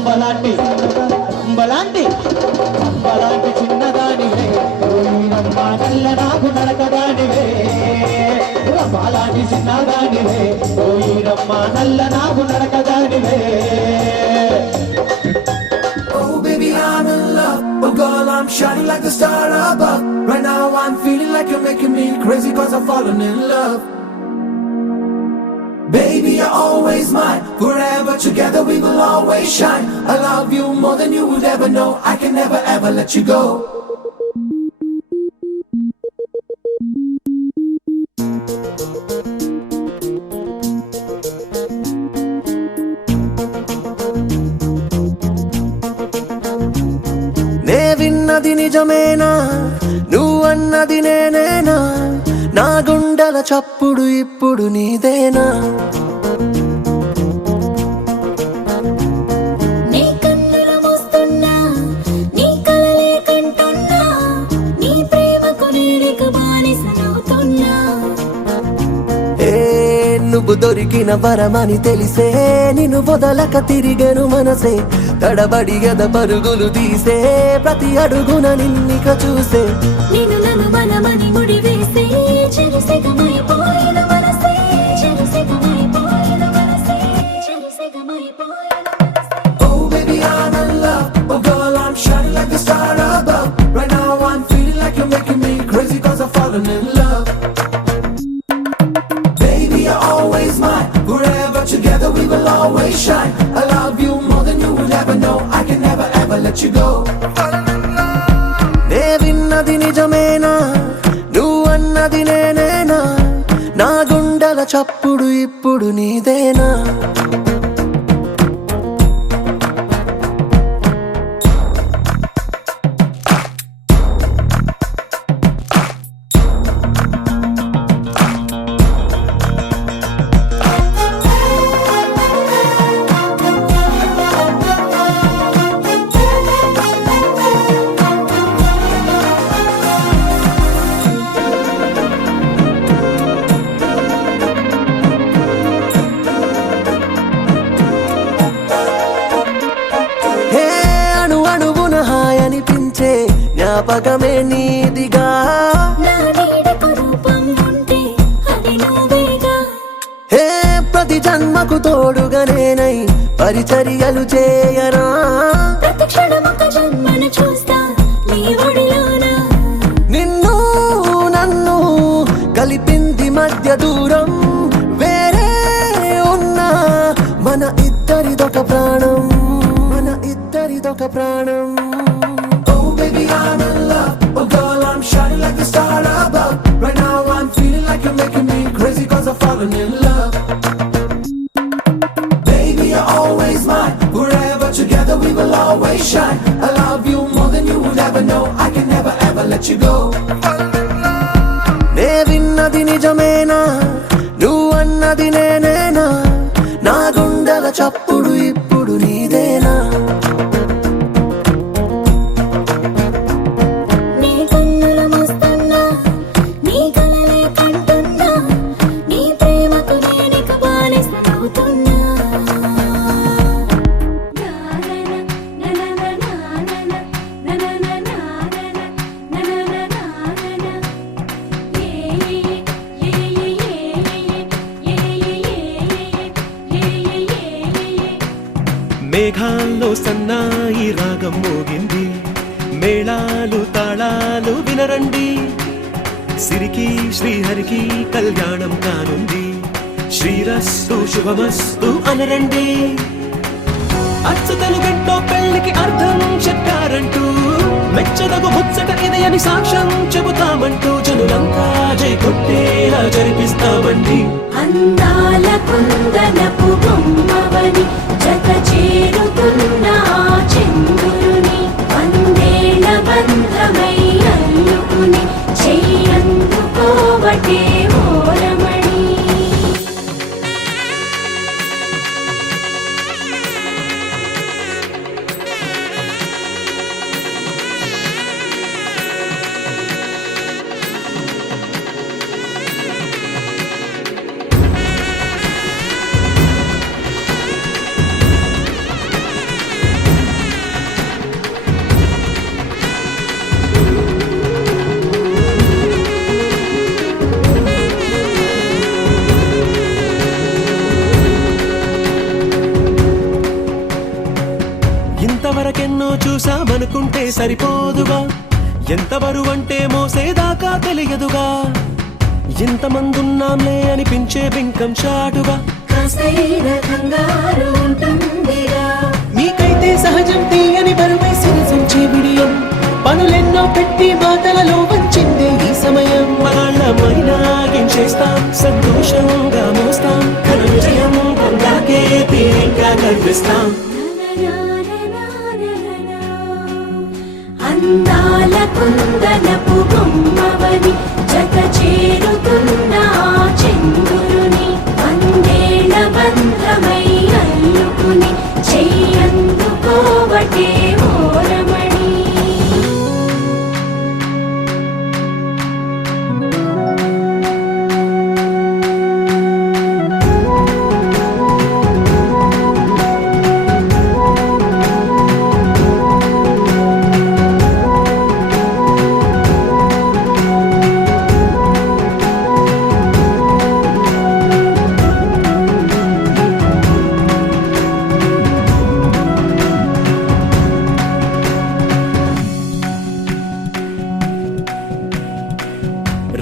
అంబలాంటి అంబలాంటి అంబలాంటి చిన్నదానివే ఓయినమ్మ నల్ల నాకు నడకదానివే రంబాలాంటి చిన్నదానివే ఓయినమ్మ నల్ల నాకు నడకదానివే. Oh baby I'm in love, oh girl I'm shining like the star above. Right now I'm feeling like you're making me crazy cause I've fallen in love. Baby you're always mine, forever together we will always shine. I love you more than you would ever know, I can never ever let you go. నే విన్నది నిజమేనా నువ్వన్నది నేనేనా నా గుండెల చప్పుడు ఇప్పుడు నీదేనా నీ కన్నుల మోస్తున్నా నీ కలలే కంటున్నా నీ ప్రేమకు నేడిక బానిసనవుతున్నా. ఏ నువ్వు దొరికిన వరమని తెలిసే నిన్ను వదలక తిరిగెను మనసే తడబడి గద పరుగులు తీసే ప్రతి అడుగున నిన్నిక చూసే నేను నన్ను మనమని ముడి వేసే చెరిసెగమైపోయిన మనసే చెరిసెగమైపోయిన మనసే చెరిసెగమైపోయిన మనసే. Oh baby I'm in love, oh girl I'm shining like the star above. Right now I'm feeling like you're making me crazy cause I've fallen in love. Baby you're always mine, forever together we will always shine. I love you more than you would ever know, I can never ever let you go. నే విన్నది నిజమేనా నువ్వన్నది నేనేనా నా గుండెల చప్పుడు ఇప్పుడు నీదేనా. జ్ఞాపకమే నీదిగా నా నీడకు రూపం ఉంటే అది నువ్వేగా. హే ప్రతి జన్మకు తోడుగా నేనై పరిచర్యలు చేయరా ప్రతి క్షణమొక జన్మను చూస్తా నీ ఒడిలోన. నిన్ను నన్ను కలిపింది మధ్య దూరం వేరే ఉన్నా మన ఇద్దరిదొక ప్రాణం మన ఇద్దరిదొక ప్రాణం. Baby I'm in love, oh girl I'm shining like the star above. Right now I'm feeling like you're making me crazy cause I've fallen in love. Baby you're always mine, forever together we will always shine. I love you more than you would ever know, I can never ever let you go. నే విన్నది నిజమేనా నువ్వన్నది నేనేనా నా గుండెల చప్పుడు ఇప్పుడు నీదేనా. మేఘాల్లో సన్నాయి రాగం మోగింది మేళాలు తాళాలు వినరండి సిరికి శ్రీహరికి కళ్యాణం కానుంది శ్రీరస్తు శుభమస్తు అనరండి. అచ్చతలు గంటో పెళ్లికి అర్థం చెప్పారంటూ మెచ్చదగు ముచ్చట ఇది అని సాక్ష్యం చెబుతామంటూ జనులంతా జై కొట్టేలా జరిపిస్తామండి. అందాల కుందనపు బొమ్మవని జత చేరుతున్న చంద్రుని వందేళ్ల బంధమై అల్లుకుని చెయ్యందుకోవటే ఓరమణి. ఇంతవరకెన్నో చూసామనుకుంటే సరిపోదుగా, ఎంత బరువంటే మోసేదాకా తెలియదుగా, ఇంతమందున్నాంలే అనిపించే బింకం చాటుగా. కాస్తైన కంగారు ఉంటుందిగా, మీకైతే సహజం తీయని బరువై సిరిసంచే బిడియం, పనులెన్నో పెట్టి మాటలలో వంచిందే ఈ సమయం. వాళ్ళమైనా ఏం చేస్తాం, సంతోషంగా మోస్తాం, ఘన విజయం పొందాకే తీరిగ్గా కనిపిస్తాం. అందాల కుందనపు బొమ్మవని జత చేరుతున్న ఆ చంద్రుని, వందేళ్ల బంధమై అల్లుకుని చెయ్యందుకోవటే ఓరమణి.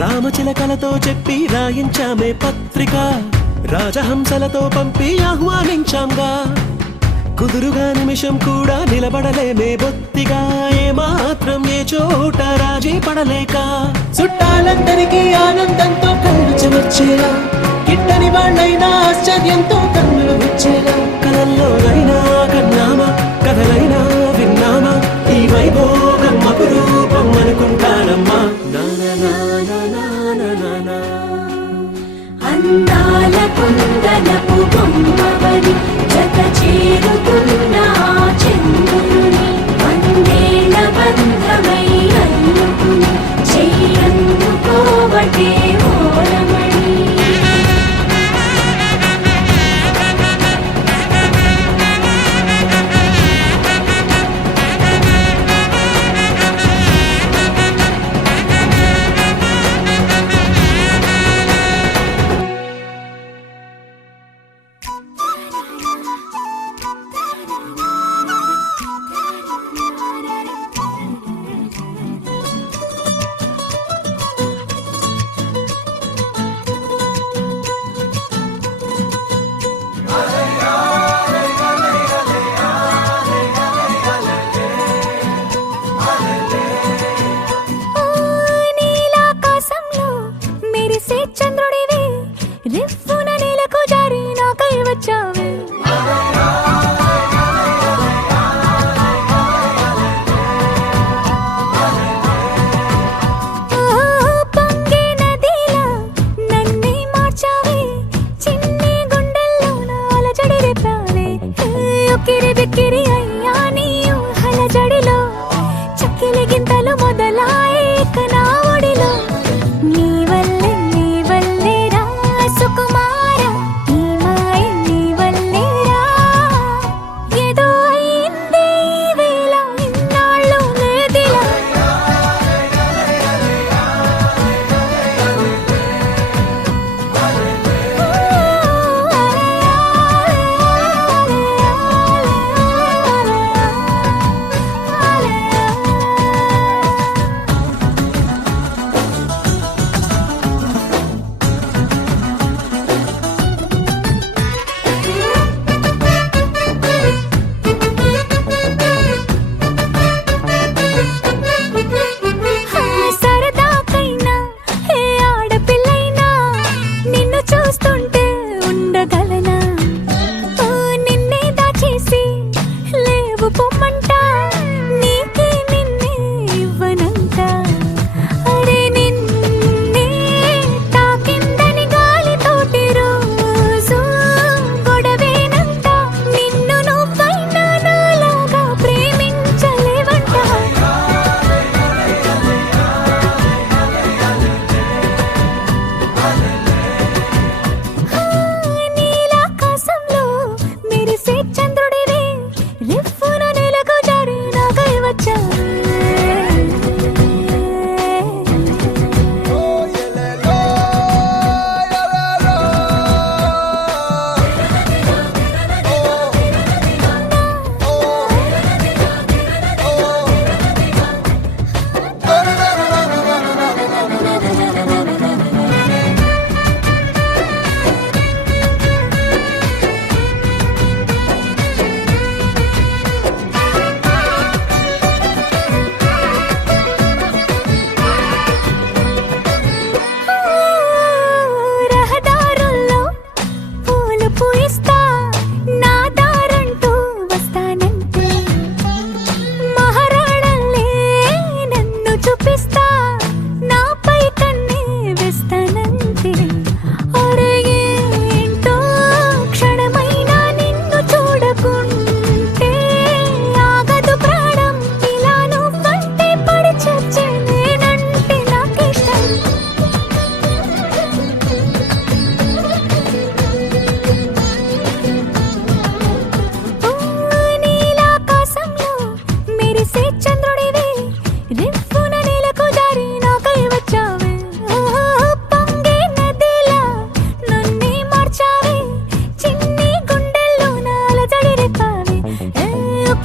రామచిలకలతో చెప్పి రాయించామే పత్రిక, రాజహంసలతో పంపి ఆహ్వానించాంగా, కుదురుగా నిమిషం కూడా నిలబడలేమే బొత్తిగా, ఏమాత్రం ఏ చోట రాజీ పడలేక, చుట్టాలందరికీ ఆనందంతో కళ్ళు చెమర్చేలా, గిట్టని వాళ్ళైనా ఆశ్చర్యంతో కన్నులు విచ్చేలా, కలల్లోనైనా కన్నామా, కథలైనా విన్నామా, ఈ వైభోగం అపురూపం అనుకుంటానమ్మా. అందాల కుందనపు బొమ్మవని జత చేరుతున్న ఆ చంద్రుని, వందేళ్ల బంధమై అల్లుకుని చెయ్యందుకోవటే ఓరమణి. నీలాకాశంలో మెరిసే చంద్రుడివి, రివ్వున నేలకు జారి నాకై వచ్చావే. పొంగే నదిలా నన్నే మార్చావే, చిన్ని గుండెల్లోన అలజడి రేపావే. ఉక్కిరి బిక్కిరి అయ్యా నీ ఊహల జడిలో, చక్కిలి గింతలు మొదలాయే నా ఒడిలో. నీ వల్లే రా సుకుమార, నీ మాయ నీ వల్లే రా. ఏదో అయిందే ఈ వేళ, ఇన్నాళ్ళు లేదిలా.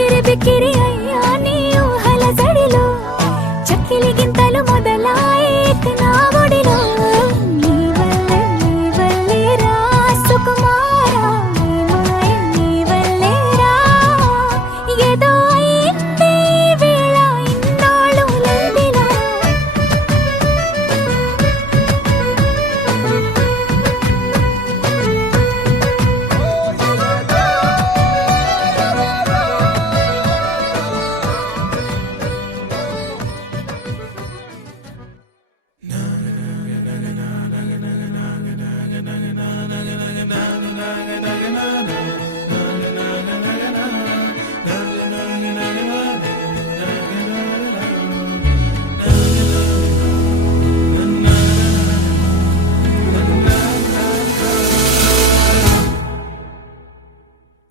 ఉక్కిరి బిక్కిరి అయ్యా నీ ఊహల జడిలో చక్కిలి గింతలు మొదలాయే నా ఒడిలో నీ వల్లే రా సుకుమారా నీ మాయ నీ వల్లే రా ఏదో అయింది ఈ వేళ ఇన్నాళ్ళు లేదిలా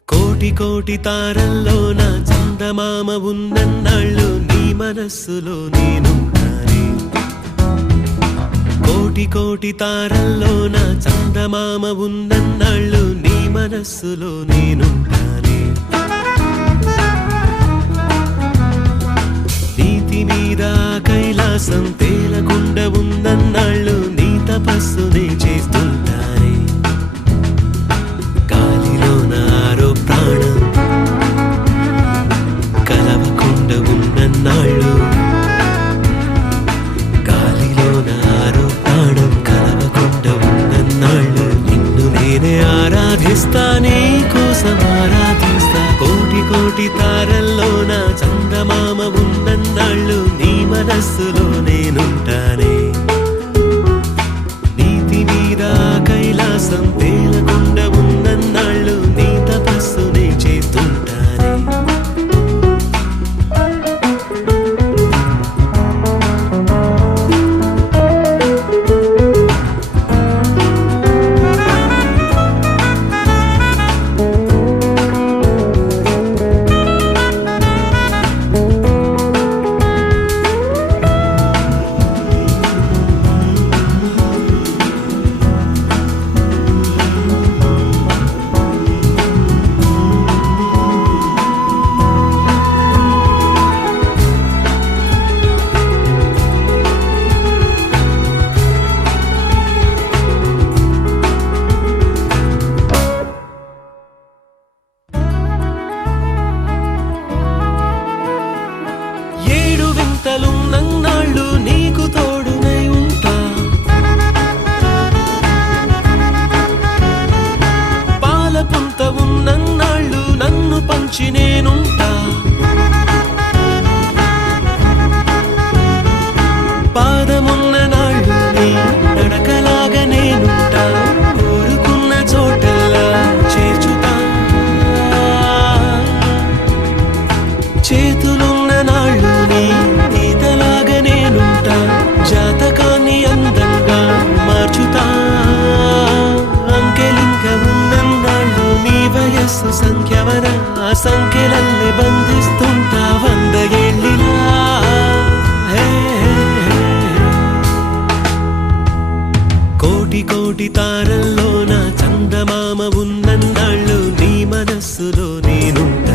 కోటి కోటి తారల్లోన చందమామ ఉన్నన్నాళ్ళు నీ మనస్సులో నేనుంటానే కోటి కోటి తారల్లోన చందమామ ఉన్నన్నాళ్ళు నీ మనస్సులో నేనుంటానే నీతి మీద కైలాసం తేలకుండా ఉన్నన్నాళ్ళు నీ తపస్సునే చేస్తుంటానే గాలిలోన ఆరో ప్రాణం కలవకుండా ఉన్నన్నాళ్ళు గాలిలోన ఆరో ప్రాణం కలవకుండా ఉన్నన్నాళ్ళు నిన్ను నేనే ఆరాధిస్తా నీ కోసం ఆరాధిస్తా కోటి కోటి తారల్లోన చందమామ ఉన్నన్నాళ్ళు నీ మనస్సులో నేనుంటానే నీతి మీద కైలాసం తేలకుండా ఉన్నన్నాళ్ళు నీ తపస్సునే చేస్తుంటానే ఏడు వింతలున్నన్నాళ్ళు నీకు తోడునై ఉంటా పాలపుంత ఉన్నన్నాళ్ళు నన్ను పంచి నేనుంటా పాదమున్న నాళ్ళు నీ నడకలాగా నేనుంటా కోరుకున్న చోటల్లా చేర్చుతా చేతులున్న నాళ్ళు నీ గీతలాగా నేనుంటా జాతకాన్ని అందంగా మార్చుతా అంకెలింక ఉన్నన్నాళ్ళు నీ వయస్సు సంఖ్యవన ఆ సంఖ్యలల్లే బంధిస్తుంటా 100 ఏళ్ళిలా కోటి కోటి తారల్లోన చందమామ ఉన్నన్నాళ్ళు నీ మనస్సులో నేనుంటా